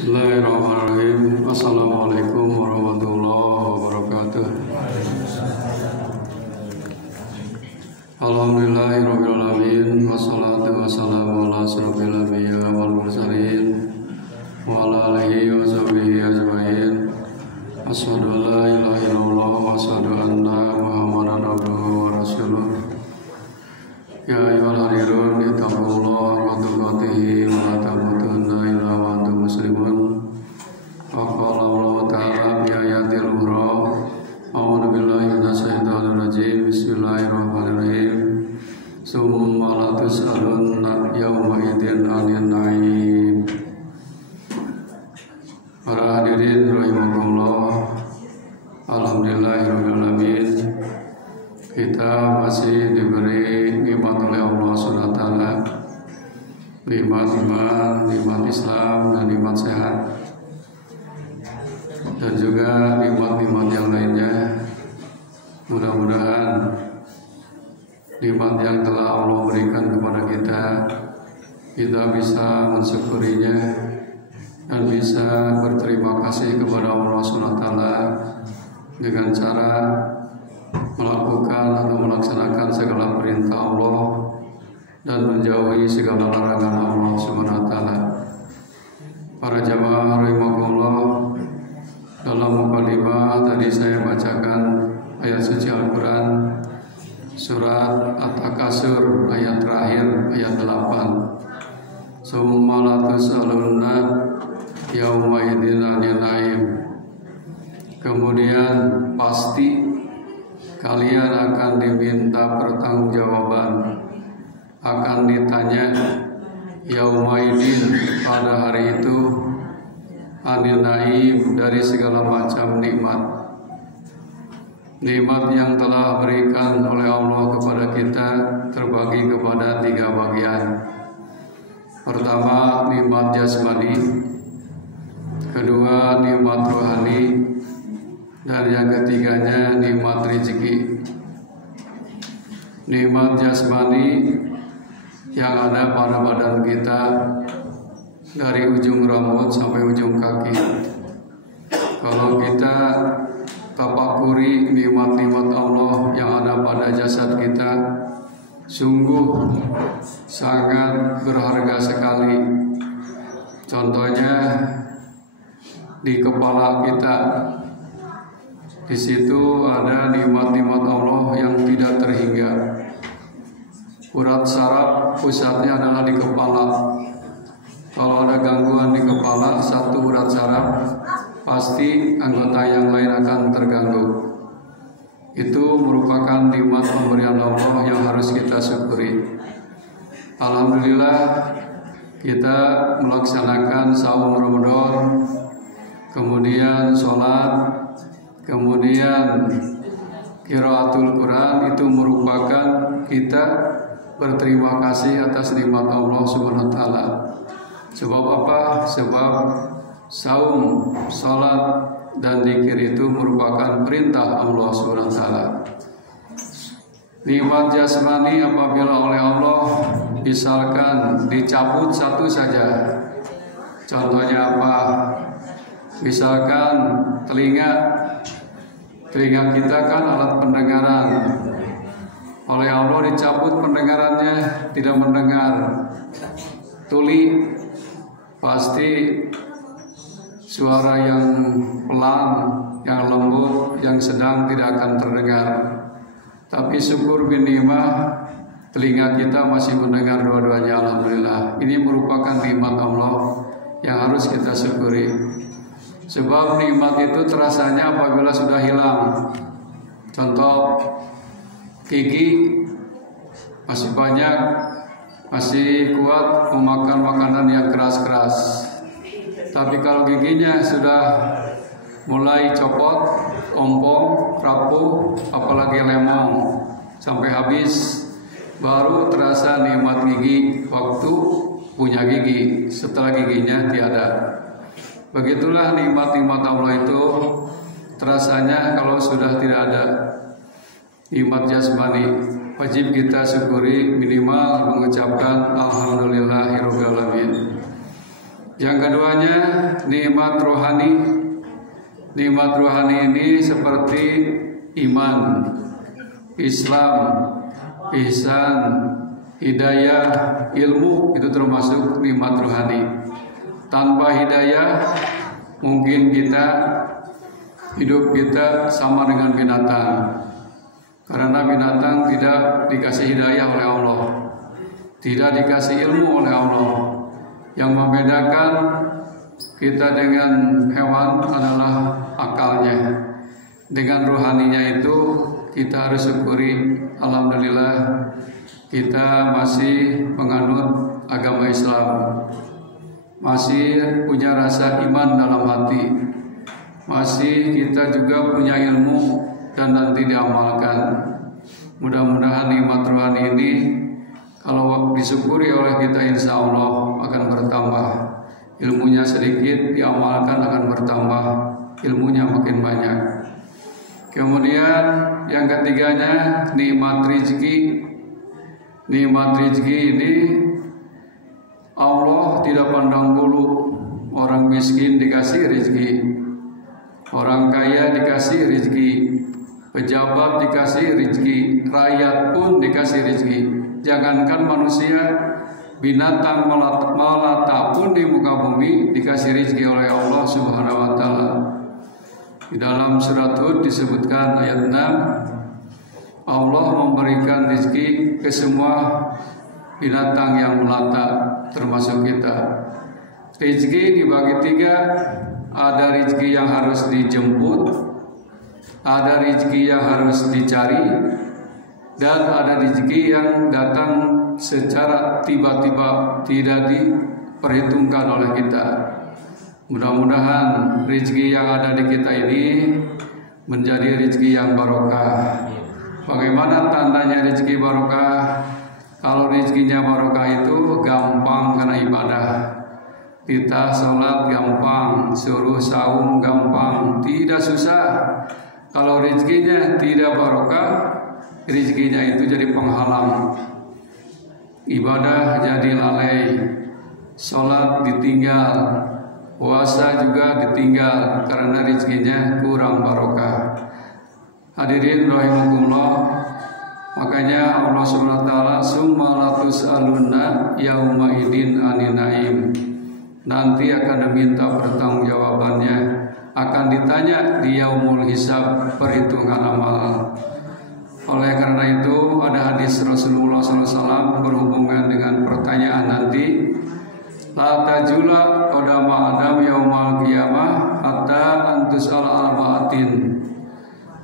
Bismillahirrahmanirrahim. Assalamualaikum warahmatullahi wabarakatuh. Alhamdulillahirabbil alamin wassalatu wassalamu ala asyrofil anbiya wal mursalin wa ala alihi wa sahbihi ajmain. Asyhadu an la ilaha illallah wa asyhadu anna Muhammadan abduhu wa rasuluh. Ya ayyuhal hadirun ittaqullaha haqqa tuqatih wa la tamutunna illa wa antum muslimun. Wa qala Allah ta'ala fi ayatil ukhra a'udzu billahi minasy syaithanir rajim. Bismillahirrahmanirrahim. Summa la tus'alunna yawma idzin 'anil na'im. Para hadirin rahimakumullah. Alhamdulillahirabbil alamin. Kita masih diberi nikmat oleh Allah Subhanahu wa taala, nikmat iman, nikmat Islam, dan nikmat sehat, dan juga nikmat-nikmat yang lainnya. Mudah-mudahan nikmat yang telah Allah berikan kepada kita bisa mensyukurinya dan bisa berterima kasih kepada Allah Subhanahu wa taala dengan cara melakukan atau melaksanakan segala perintah Allah dan menjauhi segala larangan Allah Subhanahu wa taala. Para jamaah rahimakumullah, dalam mukadimah tadi saya bacakan ayat suci Al-Qur'an surat At-Takasur ayat terakhir, ayat 8. Summa la tus'alunna yauma idzin 'anil na'im. Kemudian pasti kalian akan diminta pertanggungjawaban, akan ditanya yaumaidin pada hari itu, anil naim dari segala macam nikmat. Nikmat yang telah berikan oleh Allah kepada kita terbagi kepada 3 bagian. Pertama, nikmat jasmani, kedua nikmat rohani, dan yang ketiganya nikmat rezeki. Nikmat jasmani yang ada pada badan kita dari ujung rambut sampai ujung kaki. Kalau kita tapakuri nikmat-nikmat Allah yang ada pada jasad kita, sungguh sangat berharga sekali. Contohnya di kepala kita. Di situ ada nikmat-nikmat Allah yang tidak terhingga. Urat saraf pusatnya adalah di kepala. Kalau ada gangguan di kepala satu urat saraf, pasti anggota yang lain akan terganggu. Itu merupakan nikmat pemberian Allah yang harus kita syukuri. Alhamdulillah kita melaksanakan saum Ramadan, kemudian sholat, kemudian qiraatul Quran, itu merupakan kita berterima kasih atas nikmat Allah Subhanahu wa taala. Sebab apa? Sebab saum, salat, dan zikir itu merupakan perintah Allah Subhanahu wa taala. Nikmat jasmani apabila oleh Allah misalkan dicabut satu saja. Contohnya apa? Misalkan telinga kita kan alat pendengaran. Oleh Allah dicabut pendengarannya, tidak mendengar. Tuli pasti suara yang pelan, yang lembut, yang sedang tidak akan terdengar. Tapi syukur bin nikmah, telinga kita masih mendengar dua-duanya. Alhamdulillah. Ini merupakan nikmat Allah yang harus kita syukuri. Sebab nikmat itu terasanya apabila sudah hilang. Contoh, gigi masih banyak, masih kuat memakan makanan yang keras-keras. Tapi kalau giginya sudah mulai copot, ompong, rapuh, apalagi lemong sampai habis, baru terasa nikmat gigi waktu punya gigi. Setelah giginya tiada. Begitulah nikmat-nikmat Allah itu terasanya kalau sudah tidak ada. Nikmat jasmani wajib kita syukuri, minimal mengucapkan alhamdulillahirabbil alamin. Yang keduanya nikmat rohani. Nikmat rohani ini seperti iman, Islam, ihsan, hidayah, ilmu, itu termasuk nikmat rohani. Tanpa hidayah mungkin hidup kita sama dengan binatang, karena binatang tidak dikasih hidayah oleh Allah, tidak dikasih ilmu oleh Allah. Yang membedakan kita dengan hewan adalah akalnya. Dengan rohaninya itu kita harus syukuri, alhamdulillah kita masih menganut agama Islam, masih punya rasa iman dalam hati, masih kita juga punya ilmu dan nanti diamalkan. Mudah-mudahan nikmat rohani ini kalau disyukuri oleh kita, insya Allah akan bertambah. Ilmunya sedikit, diamalkan akan bertambah, ilmunya makin banyak. Kemudian yang ketiganya nikmat rezeki. Nikmat rezeki ini Allah tidak pandang bulu. Orang miskin dikasih rezeki, orang kaya dikasih rezeki, pejabat dikasih rezeki, rakyat pun dikasih rezeki. Jangankan manusia, binatang melata pun di muka bumi dikasih rezeki oleh Allah Subhanahu wa taala. Di dalam surat Hud disebutkan ayat 6, Allah memberikan rezeki ke semua binatang yang melata, termasuk kita. Rezeki dibagi tiga, ada rezeki yang harus dijemput, ada rezeki yang harus dicari, dan ada rezeki yang datang secara tiba-tiba, tidak diperhitungkan oleh kita. Mudah-mudahan rezeki yang ada di kita ini menjadi rezeki yang barokah. Bagaimana tandanya rezeki barokah? Kalau rezekinya barokah itu gampang karena ibadah. Kita sholat gampang, suruh saum gampang, tidak susah. Kalau rezekinya tidak barokah, rezekinya itu jadi penghalang. Ibadah jadi lalai, sholat ditinggal, puasa juga ditinggal karena rezekinya kurang barokah. Hadirin rahimakumullah, makanya Allah Subhanahu wa taala summa latus'alunna yauma idin anin naim. Nanti akan diminta pertanggungjawabannya, akan ditanya di yaumul hisab, perhitungan amal. Oleh karena itu ada hadis Rasulullah SAW berhubungan dengan pertanyaan nanti. La tajula qadama adam yaumal qiyamah hatta antus'al arba'atin.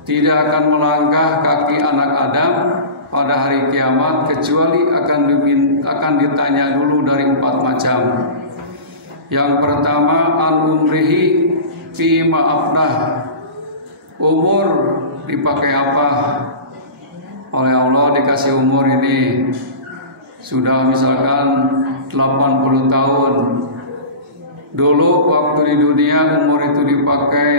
Tidak akan melangkah kaki anak Adam pada hari kiamat kecuali akan ditanya dulu dari 4 macam. Yang pertama, al-umrihi fi ma'afnah. Umur dipakai apa? Oleh Allah dikasih umur ini sudah misalkan 80 tahun. Dulu waktu di dunia umur itu dipakai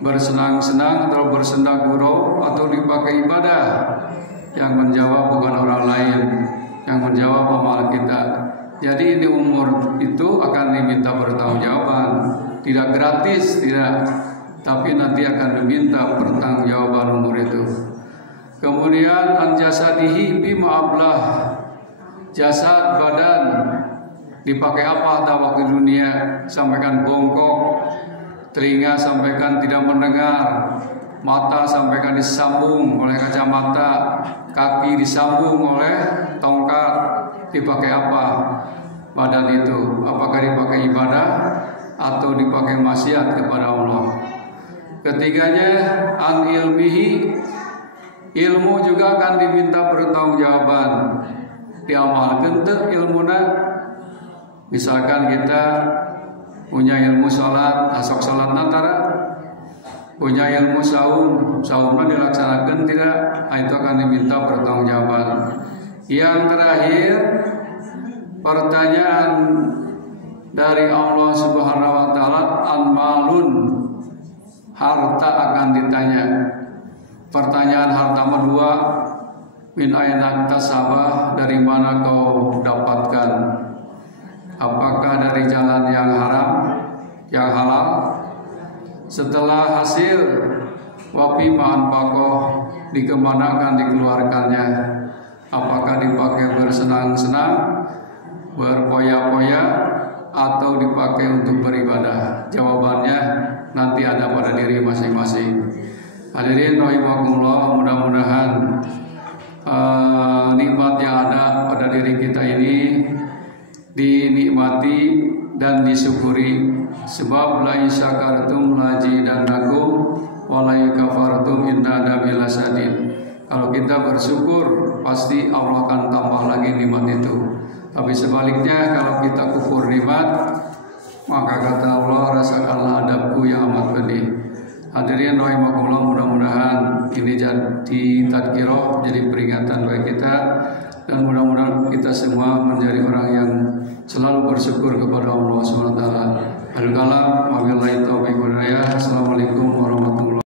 bersenang-senang atau bersendaguro atau dipakai ibadah. Yang menjawab bukan orang lain, yang menjawab amal kita. Jadi ini umur itu akan diminta pertanggungjawaban, tidak gratis, tidak, tapi nanti akan diminta pertanggungjawaban umur itu. Kemudian anjasadihi bima ablah, jasad badan dipakai apa pada waktu dunia? Sampaikan bongkok, telinga sampaikan tidak mendengar, mata sampaikan disambung oleh kacamata, kaki disambung oleh tongkat. Dipakai apa badan itu? Apakah dipakai ibadah atau dipakai maksiat kepada Allah? Ketiganya an ilmihi, ilmu juga akan diminta pertanggungjawaban. Diamalkan teu ilmuna. Misalkan kita punya ilmu sholat, asok sholat natara, punya ilmu saum, saumnya dilaksanakan tidak, itu akan diminta pertanggungjawaban. Yang terakhir, pertanyaan dari Allah Subhanahu wa taala, an-malun, harta akan ditanya. Pertanyaan harta kedua, min aina tasabah, dari mana kau dapatkan? apakah dari jalan yang haram, yang halal? Setelah hasil wapi ma'an pakoh dikemanakan dikeluarkannya? Apakah dipakai bersenang-senang, berpoya-poya, atau dipakai untuk beribadah? Jawabannya nanti ada pada diri masing-masing. Hadirin rahimakumullah, mudah-mudahan nikmat yang ada pada diri kita ini dinikmati dan disyukuri. Sebab la syakartum lazidannakum wa la kafartum inna adabi lasadid. Kalau kita bersyukur pasti Allah akan tambah lagi nikmat itu. Tapi sebaliknya kalau kita kufur nikmat, maka kata Allah, rasakanlah adabku yang amat pedih. Hadirin rahimakumullah, mudah-mudahan ini jadi tadkirah, jadi peringatan bagi kita, dan mudah-mudahan kita semua menjadi orang yang selalu bersyukur kepada Allah SWT. Al-kalam wabillahi